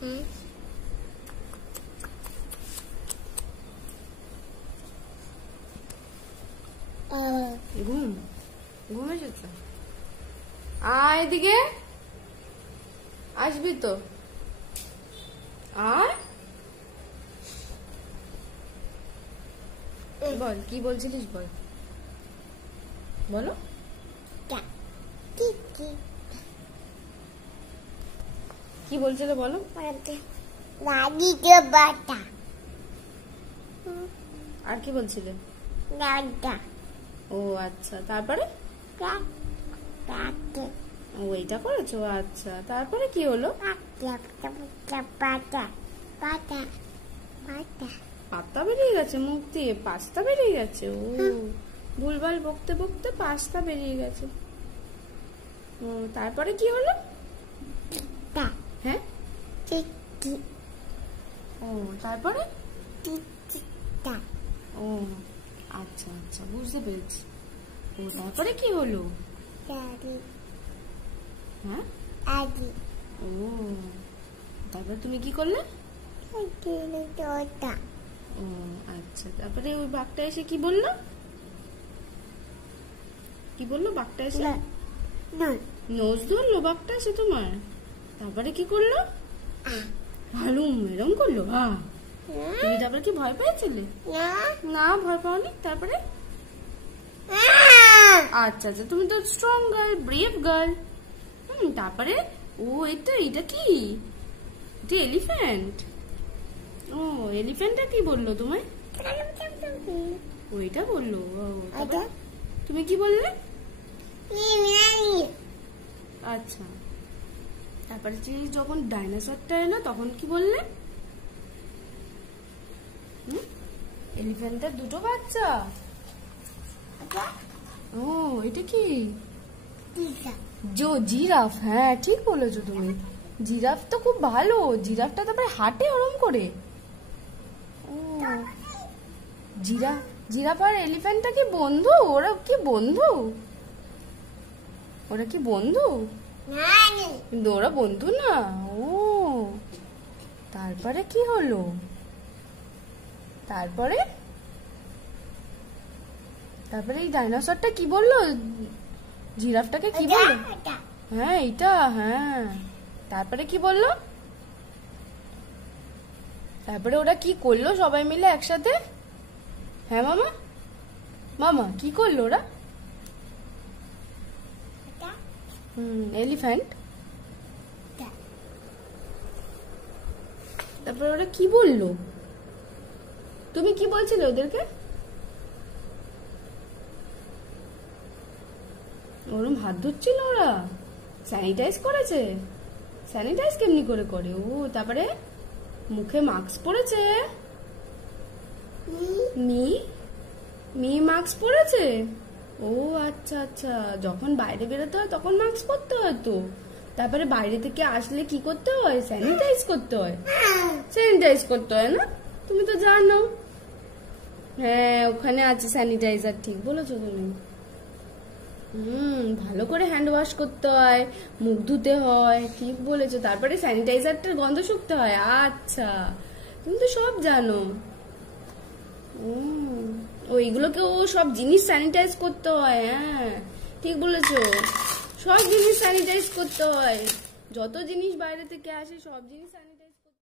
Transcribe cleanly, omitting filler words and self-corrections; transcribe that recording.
ঘুম ঘুম এসেছে। আয় এদিকে আসবি তো, আয় বল কি বলছিলিস, বল বলো। কি বলছিলে বলো। আর কি বলছিলে? ও আচ্ছা, তারপরে ও এইটা করেছো, আচ্ছা তারপরে কি হলো? পাতা বেরিয়ে গেছে মুখ দিয়ে, পাস্তা বেরিয়ে গেছে। ও ভুলভাল বকতে বকতে পাস্তা বেরিয়ে গেছে। ও তারপরে কি হলো? হ্যাঁ ও তারপরে ও আচ্ছা আচ্ছা বুঝতে পেরেছি। ও তারপরে কি হলো? হ্যাঁ ও তারপরে তুমি কি করলে? ও আচ্ছা, তারপরে ওই বাঘটা এসে কি বললো? কি বললো বাঘটা এসে? নোজ ধরলো বাঘটা এসে তোমার? তারপরে কি করলো? ভালুম এরম করলো? তুমি তারপরে কি ভয় পেয়েছিলে? না ভয় পাওনি। তারপরে আচ্ছা আচ্ছা, তুমি তো স্ট্রং গার্ল, ব্রেভ গার্ল। তারপরে ও এটা কি? এটা এলিফ্যান্ট। ও এলিফ্যান্টটা কি বললো তোমায়? ওইটা বললো। তুমি কি বললে? আচ্ছা, তারপরে যখন ডাইনোসরটা এলো তখন কি বললে? এলিফ্যান্টের দুটো বাচ্চা। ও এটা কি? জিরাফ। হ্যাঁ ঠিক বলেছো তুমি, জিরাফ তো খুব ভালো। জিরাফটা তারপরে হাঁটে ওরম করে। ও জিরাফ আর এলিফ্যান্টটা কি বন্ধু? ওরা কি বন্ধু? ওরা কি বন্ধু? কিন্তু ওরা বন্ধু না। ও তারপরে কি হলো? তারপরে এই ডাইনোসরটা কি বললো? জিরাফটাকে কি বললো? হ্যাঁ এইটা। হ্যাঁ তারপরে কি বললো? তারপরে ওরা কি করলো সবাই মিলে একসাথে? হ্যাঁ মামা কি করলো ওরা? এলিফ্যান্ট। তারপরে ওরা কি বললো? তুমি কি বলছিলে ওদেরকে? ওরম হাত ধুচ্ছিল ওরা? স্যানিটাইজ করেছে? স্যানিটাইজ কেমনি করে করে? ও তারপরে মুখে মাস্ক পরেছে? মি মাস্ক পরেছে? ও আচ্ছা আচ্ছা, যখন বাইরে বেরোতে হয় তখন মাস্ক পরতে হয় তো। তারপরে বাইরে থেকে আসলে কি করতে হয়? স্যানিটাইজ করতে হয়। স্যানিটাইজ করতে হয় না? তুমি তো জানো। হ্যাঁ ওখানে আছে স্যানিটাইজার, ঠিক বলেছো তুমি। ভালো করে হ্যান্ড ওয়াশ করতে হয়, মুখ ধুতে হয়, ঠিক বলেছো। তারপরে স্যানিটাইজারটার গন্ধ শুকতে হয়। আচ্ছা তুমি তো সব জানো। ওইগুলোকে সব জিনিস স্যানিটাইজ করতে হয়। হ্যাঁ ঠিক বলেছো, সব জিনিস স্যানিটাইজ করতে হয়। যত জিনিস বাইরে থেকে আসে সব জিনিস স্যানিটাইজ